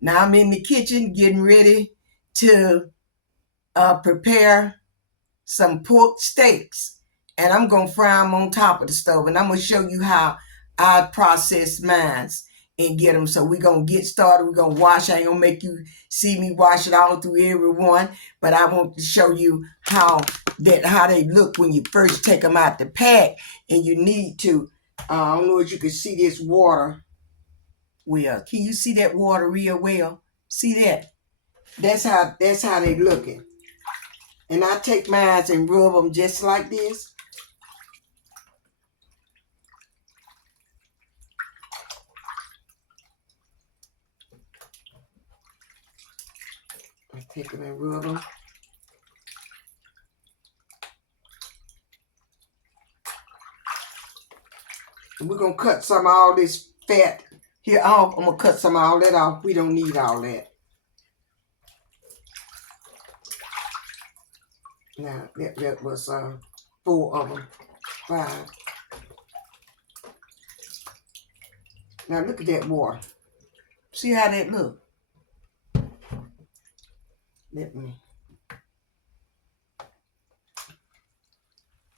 Now I'm in the kitchen getting ready to prepare some pork steaks, and I'm gonna fry them on top of the stove, and I'm gonna show you how I process mines and get them. So we're gonna get started. We're gonna wash. I ain't gonna make you see me wash it all through every one, but I want to show you how they look when you first take them out the pack. And you need to, I don't know if you can see this water well. Can you see that water real well? See that? That's how they looking. And I take mine and rub them just like this. I take them and rub them. And we're going to cut some of all this fat here off. I'm going to cut some of all that off. We don't need all that. Now, that was 4 of them. 5. Now, look at that water. See how that look? Let me.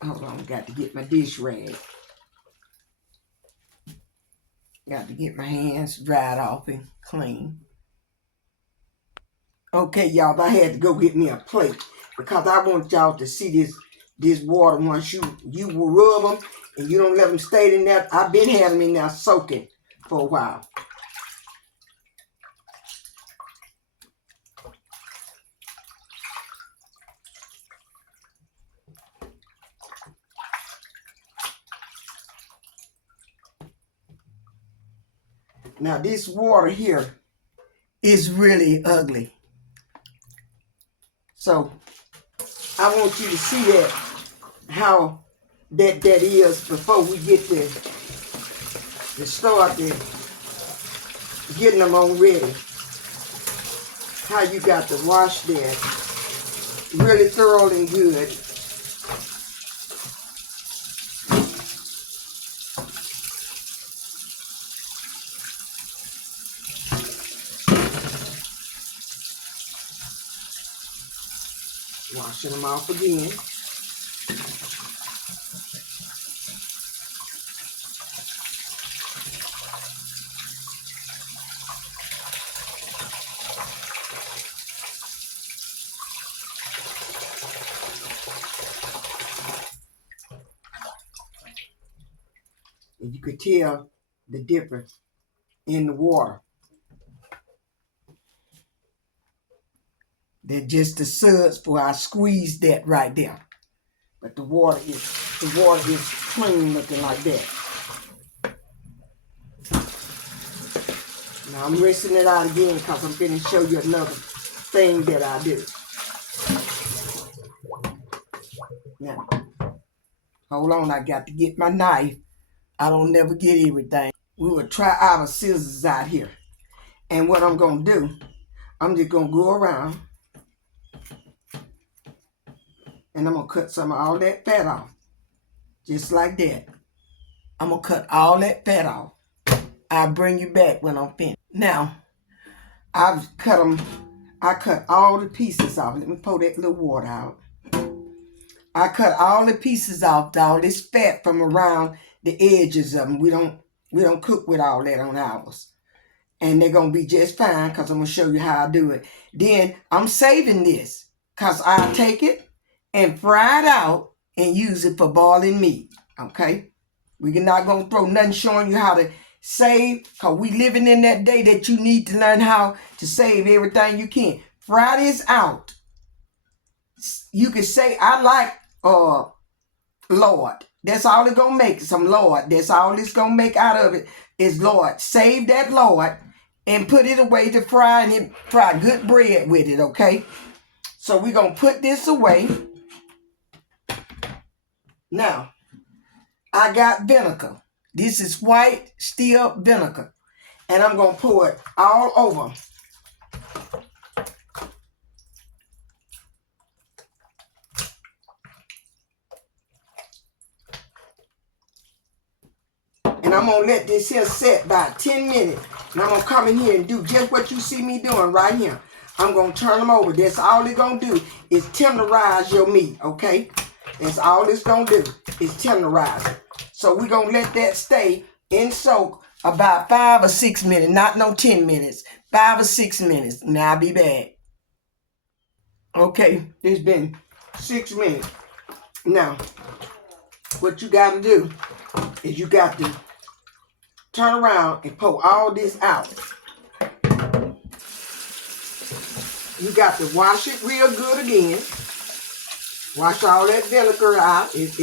Hold on, got to get my dish rag. Got to get my hands dried off and clean. Okay, y'all, I had to go get me a plate because I want y'all to see this water once you will rub them and you don't let them stay in there. I've been having them in there soaking for a while. Now this water here is really ugly. So I want you to see that, how that is before we get to start getting them on ready. How you got to wash that really thoroughly and good. Washing them off again. And you could tell the difference in the water. They're just the suds for I squeezed that right there. But the water is clean looking like that. Now I'm rinsing it out again because I'm going to show you another thing that I do. Now, hold on, I got to get my knife. I don't never get everything. We will try our scissors out here. And what I'm going to do, I'm just going to go around and I'm going to cut some of all that fat off. Just like that. I'm going to cut all that fat off. I'll bring you back when I'm finished. Now, I cut all the pieces off. Let me pour that little water out. I cut all the pieces off, all this fat from around the edges of them. We don't cook with all that on ours. And they're going to be just fine because I'm going to show you how I do it. Then I'm saving this because I'll take it and fry it out and use it for boiling meat. Okay? We're not going to throw nothing showing you how to save, because we living in that day that you need to learn how to save everything you can. Fry this out. You can say, I like Lord. That's all it's going to make, some Lord. That's all it's going to make out of it is Lord. Save that Lord and put it away to fry, and fry good bread with it, okay? So we're going to put this away. Now, I got vinegar. This is white still vinegar. And I'm going to pour it all over. And I'm going to let this here set about 10 minutes. And I'm going to come in here and do just what you see me doing right here. I'm going to turn them over. That's all it's going to do is tenderize your meat, okay? That's all it's going to do is tenderize it. So we're going to let that stay in soak about 5 or 6 minutes, not no 10 minutes, 5 or 6 minutes. Now I'll be back. Okay, it's been 6 minutes. Now, what you got to do is you got to turn around and pull all this out. You got to wash it real good again. Wash all that vinegar out. It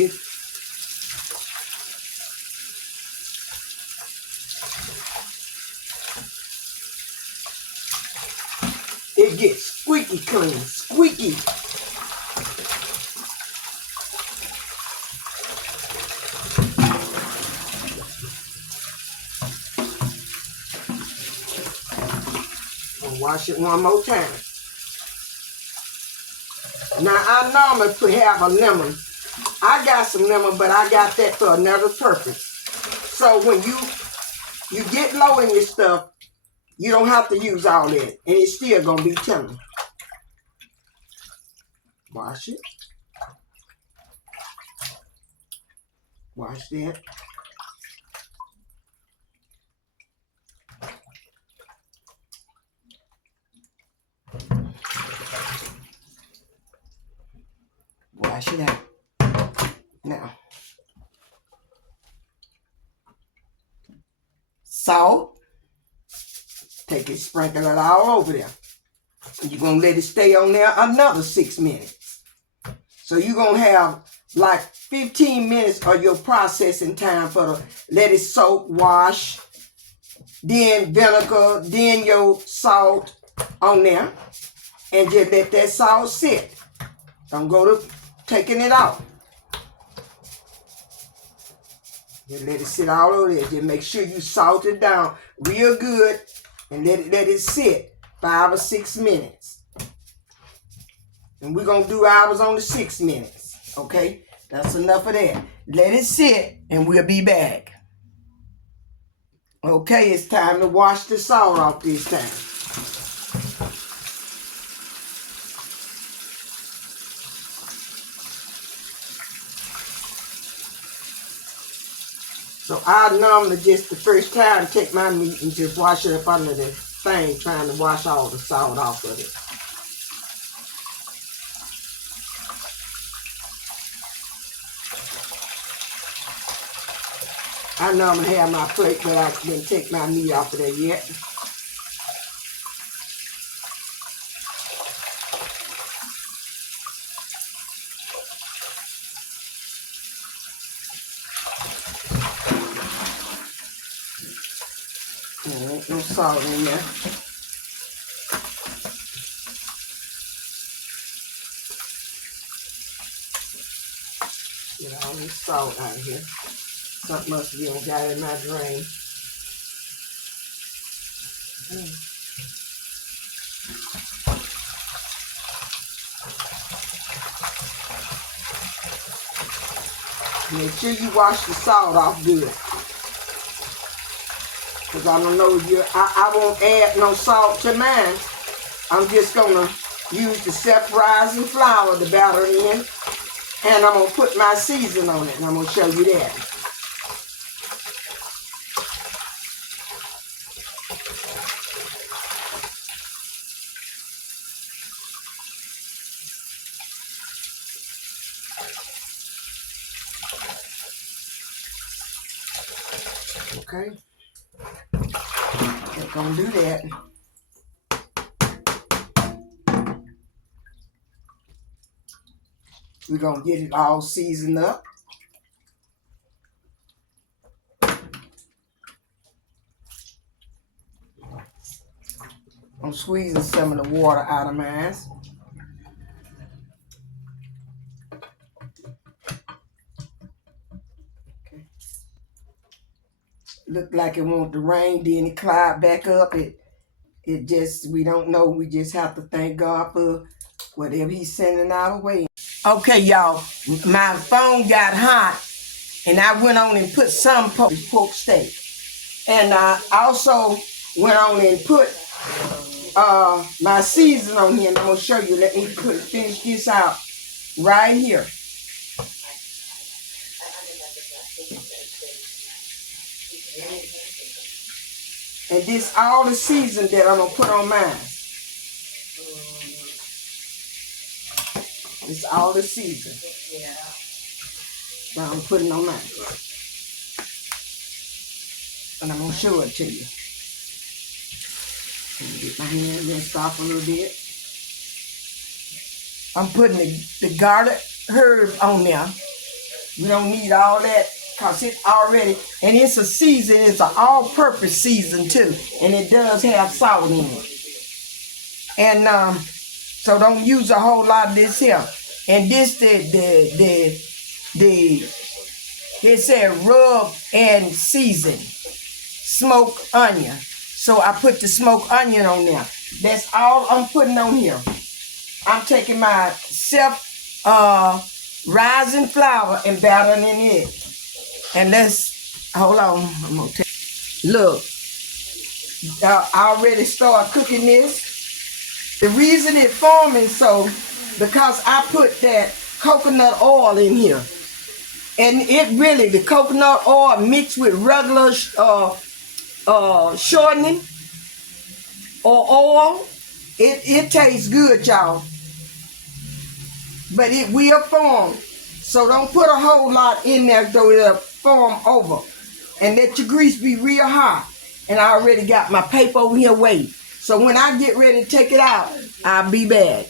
gets squeaky clean. Squeaky. I'll wash it one more time. Now, I normally have a lemon. I got some lemon, but I got that for another purpose. So when you get low in your stuff, you don't have to use all that. And it's still going to be tender. Wash it. Wash that. Wash it out. Now, salt. Take it, sprinkle it all over there. You're going to let it stay on there another 6 minutes. So you're going to have like 15 minutes of your processing time for the let it soak, wash, then vinegar, then your salt on there. And just let that salt sit. Don't go to taking it out. Just let it sit all over there. Just make sure you salt it down real good and let it sit 5 or 6 minutes. And we're going to do ours on the 6 minutes. Okay? That's enough of that. Let it sit and we'll be back. Okay, it's time to wash the salt off this time. So I normally just the first time take my meat and just wash it up under the thing, trying to wash all the salt off of it. I normally have my plate, but I didn't take my meat off of there yet. There ain't no salt in there. Get all this salt out of here. Something must be got in my drain. Make sure you wash the salt off good. Because I don't know, I won't add no salt to mine. I'm just going to use the self-rising flour to batter in. And I'm going to put my season on it. And I'm going to show you that. Okay. We're going to do that. We're going to get it all seasoned up. I'm squeezing some of the water out of mine. Okay. Looked like it wanted to rain, then it cloud back up. It just, we don't know. We just have to thank God for whatever he's sending our way. Okay, y'all, my phone got hot, and I went on and put some pork steak. And I also went on and put my season on here, and I'm gonna show you. Let me finish this out right here. And this all the season that I'm gonna put on mine. It's all the season. Now I'm putting on mine. And I'm gonna show it to you. Let me get my hand rinsed off a little bit. I'm putting the garlic herb on there. We don't need all that because it's already, and it's a season, it's an all-purpose season too. And it does have salt in it. And so don't use a whole lot of this here. And this it said rub and season. Smoked onion. So I put the smoked onion on there. That's all I'm putting on here. I'm taking my rising flour and battering it. And let's, hold on. I'm gonna take, look, I already started cooking this. The reason it's forming so, because I put that coconut oil in here. And it really, the coconut oil mixed with regular shortening or oil, it tastes good, y'all. But it will form. So don't put a whole lot in there though it'll form over. And let your grease be real hot. And I already got my paper over here waiting. So when I get ready to take it out, I'll be back.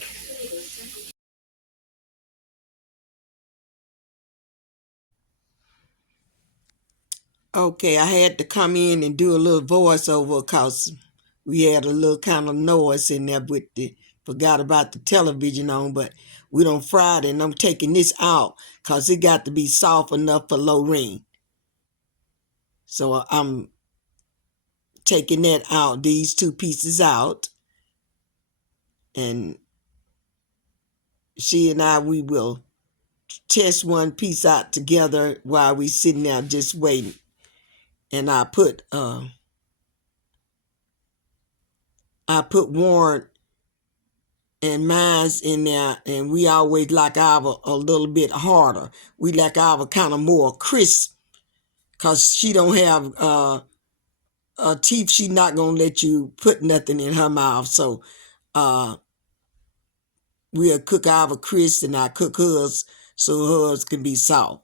Okay, I had to come in and do a little voiceover because we had a little kind of noise in there with forgot about the television on, but we don't fry it, and I'm taking this out because it got to be soft enough for Lorraine. So I'm taking that out, these two pieces out, and she and I, we will test one piece out together while we sitting there just waiting. And I put Warren and mine's in there, and we always like our a little bit harder. We like our kind of more crisp, because she don't have teeth. She not gonna let you put nothing in her mouth. So we'll cook our crisp and I cook hers so hers can be soft.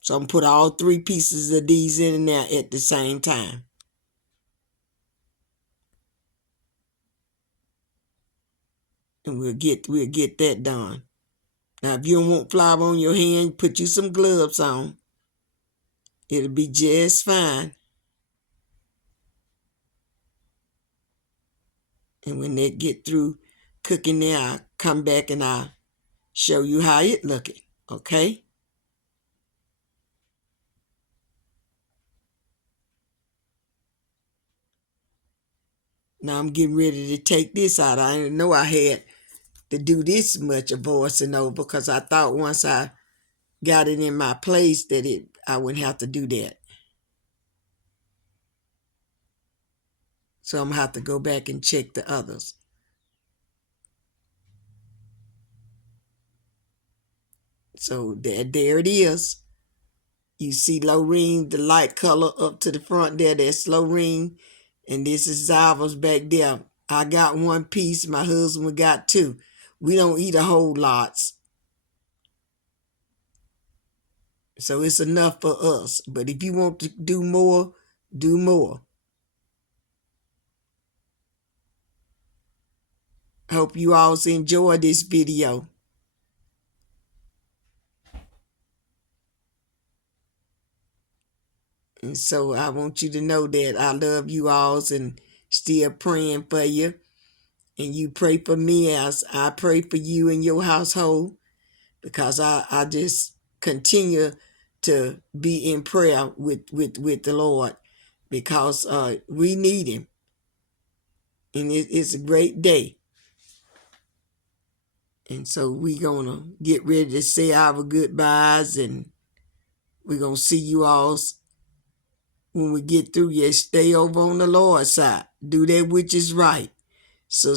So I'm gonna put all three pieces of these in there at the same time. And we'll get that done. Now, if you don't want flour on your hand, put you some gloves on. It'll be just fine. And when they get through cooking there, I'll come back and I'll show you how it looking, okay? Now I'm getting ready to take this out. I didn't know I had to do this much of voicing over because I thought once I got it in my place that I wouldn't have to do that. So I'm going to have to go back and check the others. So there it is. You see Lorraine, the light color up to the front there, that's Lorraine. And this is Zava's back there. I got one piece, my husband got two. We don't eat a whole lots. So it's enough for us. But if you want to do more, do more. Hope you all enjoy this video. And so I want you to know that I love you all and still praying for you. And you pray for me as I pray for you and your household, because I just continue to be in prayer with the Lord, because we need him. And it's a great day. And so we're going to get ready to say our goodbyes, and we're going to see you all when we get through, you stay over on the Lord's side. Do that which is right. So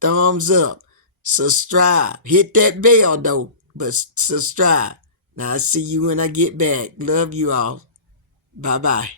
thumbs up. Subscribe. Hit that bell though, but subscribe. Now I see you when I get back. Love you all. Bye-bye.